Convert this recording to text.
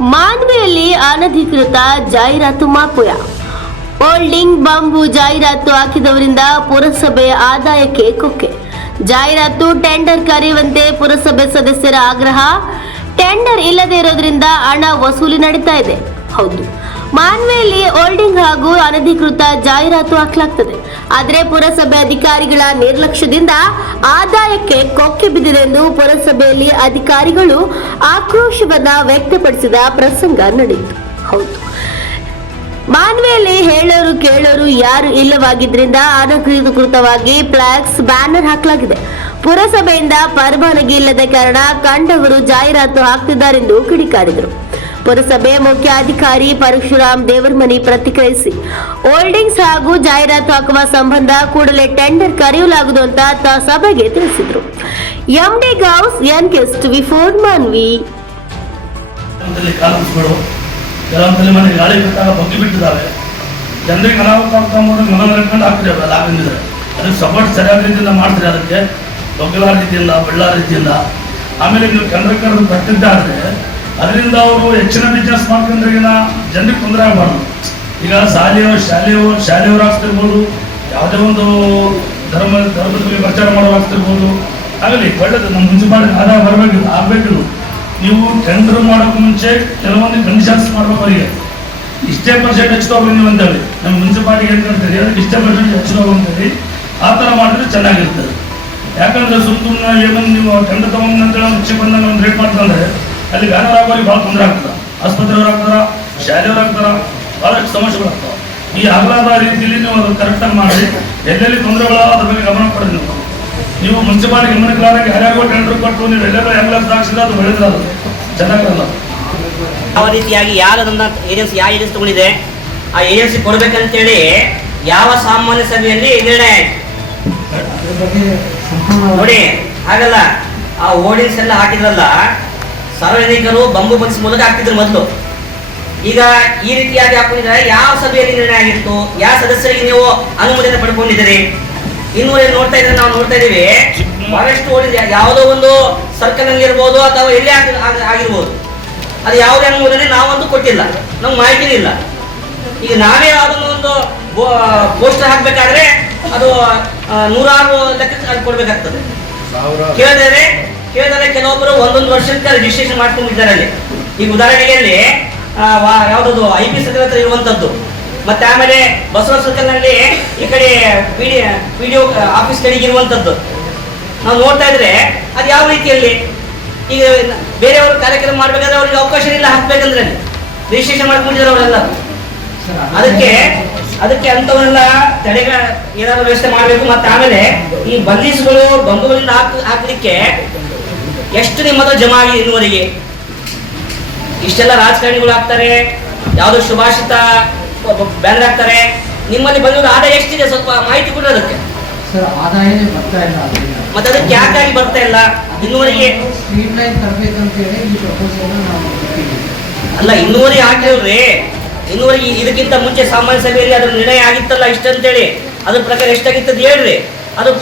ಮಾನ್ವಿಯಲ್ಲಿ ಅನಧಿಕೃತ ಜಾಹೀರಾತು ಮಾಪುಯ. Holding bomb ಜಾಹೀರಾತು ಹಾಕಿದವರಿಂದ ಪುರಸಭೆ ಆದಾಯಕ್ಕೆ ಕೊಕ್ಕೆ. ಜಾಹೀರಾತು ಟೆಂಡರ್ ಕರೆಯುವಂತೆ ಪುರಸಭೆ ಸದಸ್ಯರ ಆಗ್ರಹ. ಟೆಂಡರ್ ಇಲ್ಲದೆ ಇರೋದ್ರಿಂದ ಹಣ ವಸೂಲಿ ನಡೀತಾ ಇದೆ. ಹೌದು. ಮಾನ್ವಿಯಲ್ಲಿ ಹೋಲ್ಡಿಂಗ್ ಹಾಗೂ ಅನಧಿಕೃತ ಜಾಹೀರಾತು ಹಾಕಲಾಗ್ತದೆ. ಆದರೆ ಪುರಸಭೆ ಅಧಿಕಾರಿಗಳ ನಿರ್ಲಕ್ಷ್ಯದಿಂದ ಆದಾಯಕ್ಕೆ ಕೊಕ್ಕೆ ಬಿದ್ದಿದೆ ಎಂದು ಪುರಸಭೆಯಲ್ಲಿ ಅಧಿಕಾರಿಗಳು ಆಕ್ರೋಶವನ್ನ ವ್ಯಕ್ತಪಡಿಸಿದ ಪ್ರಸಂಗ ನಡೆಯಿತು. ಹೌದು. ಮಾನ್ವೆಯಲ್ಲಿ ಹೇಳೋರು ಕೇಳೋರು ಯಾರು ಇಲ್ಲವಾಗಿದ್ದರಿಂದ ಅನಧಿಕೃತವಾಗಿ ಫ್ಲಾಕ್ಸ್ ಬ್ಯಾನರ್ ಹಾಕಲಾಗಿದೆ. ಪುರಸಭೆಯಿಂದ ಪರವಾನಗಿ ಇಲ್ಲದ ಕಾರಣ ಕಂಡವರು ಜಾಹೀರಾತು ಹಾಕ್ತಿದ್ದಾರೆಂದು ಕಿಡಿಕಾರಿದರು. ಪುರಸಭೆ ಮುಖ್ಯಾಧಿಕಾರಿ ಪರಶುರಾಮ್ ದೇವರಮನಿ ಪ್ರತಿಕ್ರಿಯಿಸಿ. ಹೋಲ್ಡಿಂಗ್ಸ್ ಹಾಗೂ ಜಾಹೀರಾತು ಹಾಕುವ ಸಂಬಂಧ ಕೂಡಲೇ ಟೆಂಡರ್ ಕರೆಯಲಾಗುವುದು ಅಂತ ಸಭೆಗೆ ತಿಳಿಸಿದರು. ಎಂಡಿ ಗೌಸ್ ಎನ್ ಕೆಸ್ಟ್ ವಿ ಫೋರ್ ಮಾನ್ವಿ ಕೆಲವೊಂದಲ್ಲಿ ಮನೆ ಗಾಳಿ ಬಿಟ್ಟಾಗ ಬಗ್ಗಿ ಬಿಟ್ಟಿದ್ದಾವೆ. ಜನರಿಗೆ ಅನಾಹುತ ಆಗ್ತಾ ಮನ ನಡ್ಕೊಂಡು ಹಾಕ್ತೀರಿ ಅವೆಲ್ಲ ಅದಕ್ಕೆ ಸಪೋರ್ಟ್ ಸರಿಯಾದ ರೀತಿಯಿಂದ ಮಾಡ್ತೀರಿ ಅದಕ್ಕೆ. ಬಗ್ಗಲ ರೀತಿಯಿಂದ, ಬೆಳ್ಳಾರ ರೀತಿಯಿಂದ. ಆಮೇಲೆ ನೀವು ಚಂದ್ರಕರ್ ಕರೆದು ಕಟ್ಟಿದ್ದಾದ್ರೆ ಅದರಿಂದ ಅವರು ಹೆಚ್ಚಿನ ಬಿಸ್ನೆಸ್ ಮಾಡ್ಕೊಂಡ್ರಿಗಿನ ಜನರಿಗೆ ತೊಂದರೆ ಆಗಬಾರ್ದು. ಈಗ ಶಾಲೆಯವರು ಶಾಲೆಯವರು ಶಾಲೆಯವರು ಆಗ್ತಿರ್ಬೋದು, ಯಾವುದೇ ಒಂದು ಧರ್ಮ ಧರ್ಮದ ಬಗ್ಗೆ ಪ್ರಚಾರ ಮಾಡೋರು ಆಗ್ತಿರ್ಬೋದು. ಆಗಲಿ ಒಳ್ಳೇದು, ನಮ್ಮ ಮುನ್ಸಿಪಾಲಿಟಿ ಆದಾಯ ಬರಬೇಕಿಲ್ಲ ಆಗಬೇಕಿಲ್ಲ ನೀವು ಟೆಂಡರ್ ಮಾಡೋಕೆ ಮುಂಚೆ ಕೆಲವೊಂದು ಕಂಡೀಷನ್ಸ್ ಮಾಡ್ಬೇಕು ಅವರಿಗೆ. ಇಷ್ಟೇ ಪರ್ಸೆಂಟ್ ಹೆಚ್ಚಿಗೆ ನೀವು ಅಂತೇಳಿ. ನಮ್ಮ ಮುನ್ಸಿಪಾಲಿಟಿ ಏನು ಹೇಳ್ತೀರಿ ಅದಕ್ಕೆ ಇಷ್ಟೇ ಪರ್ಸೆಂಟ್ ಹೆಚ್ಚಿಗೆ ಅಂತೇಳಿ. ಆ ಥರ ಮಾಡಿದ್ರೆ ಚೆನ್ನಾಗಿರ್ತದೆ. ಯಾಕಂದ್ರೆ ಸುಮ್ ಸುಮ್ಮನೆ ಏನೊಂದು ನೀವು ಟೆಂಡರ್ ತೊಗೊಂಡು ಅಂತೇಳಿ ಚಿಕ್ಕ ಬಂದಾಗ ಒಂದು ರೇಟ್ ಮಾಡ್ತಂದ್ರೆ ಅಲ್ಲಿ ಬ್ಯಾನರ್ ಆಗೋರಿಗೆ ಭಾಳ ತೊಂದರೆ ಆಗ್ತದೆ. ಆಸ್ಪತ್ರೆಯವ್ರು ಆಗ್ತಾರ ಶಾಲೆಯವ್ರು ಆಗ್ತಾರ ಭಾಳಷ್ಟು ಸಮಸ್ಯೆಗಳು ಆಗ್ತಾವೆ. ಈ ಆಗಲಾದ ರೀತಿಯಲ್ಲಿ ನೀವು ಅದು ಕರೆಕ್ಟಾಗಿ ಮಾಡಿ ಎಲ್ಲೆಲ್ಲಿ ತೊಂದರೆಗಳ ಅದ್ರ ಬಗ್ಗೆ ಗಮನ ಕೊಡಿ ನೀವು. ನೀವು ಮುನ್ಸಿಪಾಲಿಟಿ ಗಮನಕ್ಕಾದಾಗ ಯಾರ್ಯಾರಿಗೋ ಟೆಂಡರ್ ಕೊಟ್ಟು ನೀವು ಎಲ್ಲೆಲ್ಲ ಎಲ್ಲ ಹಾಕ್ಸಿದ್ರೆ ಅದು ಒಳ್ಳೇದಲ್ಲ ಚೆನ್ನಾಗಿರಲ್ಲ ಯಾವ ರೀತಿಯಾಗಿ ಯಾರು ಅದನ್ನ ಏಜೆನ್ಸಿ ಯಾವ ಏಜೆನ್ಸಿ ತಗೊಂಡಿದೆ ಆ ಏಜೆನ್ಸಿ ಕೊಡ್ಬೇಕಂತೇಳಿ ಯಾವ ಸಾಮಾನ್ಯ ಸಭೆಯಲ್ಲಿ ನಿರ್ಣಯ ಆಯ್ತು? ನೋಡಿ ಹಾಗಲ್ಲ. ಆ ಓಡಿನ್ಸ್ ಎಲ್ಲ ಹಾಕಿದ್ರಲ್ಲ ಸಾರ್ವಜನಿಕರು ಬಂಬು ಬಗ್ಸ್ ಮೂಲಕ ಆಗ್ತಿದ್ರು ಮೊದಲು. ಈಗ ಈ ರೀತಿಯಾಗಿ ಹಾಕೊಂಡಿದ್ರೆ ಯಾವ ಸಭೆಯಲ್ಲಿ ನಿರ್ಣಯ ಆಗಿತ್ತು ಯಾವ ಸದಸ್ಯರಿಗೆ ನೀವು ಅನುಮೋದನೆ ಪಡ್ಕೊಂಡಿದ್ದೀರಿ? ಇನ್ನು ಏನ್ ನೋಡ್ತಾ ಇದ್ರೆ ನಾವು ನೋಡ್ತಾ ಇದೀವಿ ಬಹಳಷ್ಟು ಓಡಿದೆ ಯಾವುದೋ ಒಂದು ಸರ್ಕಲ್ ಅಲ್ಲಿ ಇರ್ಬೋದು ಅಥವಾ ಎಲ್ಲೇ ಆಗಿ- ಆಗಿ- ಆಗಿರ್ಬೋದು. ಅದು ಯಾವುದೇ ಅನುಮೋದನೆ ನಾವಂತೂ ಕೊಟ್ಟಿಲ್ಲ. ನಮ್ಗೆ ಮಾಹಿತಿ ಇಲ್ಲ. ಈಗ ನಾವೇ ಅದನ್ನು ಒಂದು ಪೋಸ್ಟರ್ ಹಾಕ್ಬೇಕಾದ್ರೆ ಅದು ನೂರಾರು ಲೆಕ್ಕ ಕೊಡ್ಬೇಕಾಗ್ತದೆ. ಕೇಳಿದರೆ ಕೇಳಿದರೆ ಕೆಲವೊಬ್ಬರು ಒಂದೊಂದು ವರ್ಷಕ್ಕೆ ರಿಜಿಸ್ಟ್ರೇಷನ್ ಮಾಡ್ಕೊಂಡಿದ್ದಾರೆ ಅಲ್ಲಿ. ಈಗ ಉದಾಹರಣೆಗೆ ಯಾವ್ದದು ಐ ಪಿ ಸರ್ಕಲ್ ಹತ್ರ ಇರುವಂತದ್ದು ಮತ್ತೆ ಆಮೇಲೆ ಬಸವ ಸರ್ಕಲ್ನಲ್ಲಿ ಈ ಕಡೆ P D P D office ಕಡೆಗೆ ಇರುವಂತದ್ದು ನಾವು ನೋಡ್ತಾ ಇದ್ರೆ ಅದು ಯಾವ ರೀತಿಯಲ್ಲಿ? ಈಗ ಬೇರೆಯವರು ಕಾರ್ಯಕ್ರಮ ಮಾಡ್ಬೇಕಾದ್ರೆ ಅವ್ರಿಗೆ ಅವಕಾಶ ಇಲ್ಲ ಹಾಕ್ಬೇಕಂದ್ರೆ ರಿಜಿಸ್ಟ್ರೇಷನ್ ಮಾಡ್ಕೊಂಡಿದ್ದಾರೆ ಅವರೆಲ್ಲ ಅದಕ್ಕೆ ಅದಕ್ಕೆ ಅಂತವನ್ನೆಲ್ಲ ತಡೆಗಳ ಏನಾದ್ರು ವ್ಯವಸ್ಥೆ ಮಾಡಬೇಕು. ಮತ್ತೆ ಆಮೇಲೆ ಈ ಬಂದೀಸ್ಗಳು ಬಂಧುಗಳಿಂದ ಹಾಕ್ ಹಾಕ್ಲಿಕ್ಕೆ ಎಷ್ಟು ನಿಮ್ಮ ಹತ್ರ ಜಮಾ ಆಗಿದೆ ಇನ್ನುವರೆಗೆ ಇಷ್ಟೆಲ್ಲ ರಾಜಕಾರಣಿಗಳು ಆಗ್ತಾರೆ ಯಾವುದೋ ಶುಭಾಷಿತ ಬ್ಯಾನರ್ ಆಗ್ತಾರೆ ನಿಮ್ಮಲ್ಲಿ ಬಂದಿರೋ ಆದಾಯ ಎಷ್ಟಿದೆ ಸ್ವಲ್ಪ ಮಾಹಿತಿ ಕೊಡ್ರಿ ಅದಕ್ಕೆ. ಆದಾಯನೇ ಬರ್ತಾ ಇಲ್ಲ ಮತ್ತೆ ಅದಕ್ಕೆ ಯಾಕಾಗಿ ಬರ್ತಾ ಇಲ್ಲ? ಇನ್ನುವರೆಗೆ ಸ್ಟ್ರೀಟ್ ಲೈನ್ ತರಬೇಕಂತ ಹೇಳಿ ಈ ಪ್ರಪೋಸಲ್ ನಾವು ಕೊಟ್ಟಿದ್ದೀವಿ. ಅಲ್ಲ ಇನ್ನೂವರೆಗೆ ಹಾಕಿಲ್ರಿ ಇನ್ನೂವರೆಗೆ ಇದಕ್ಕಿಂತ ಮುಂಚೆ ಸಾಮಾನ್ಯ ಸಭೆಯಲ್ಲಿ ಅದ್ರ ನಿರ್ಣಯ ಆಗಿತ್ತಲ್ಲ ಇಷ್ಟಂತೇಳಿ? ಅದ್ರ ಪ್ರಕಾರ ಎಷ್ಟಾಗಿತ್ತದ ಹೇಳ್ರಿ. ಅದು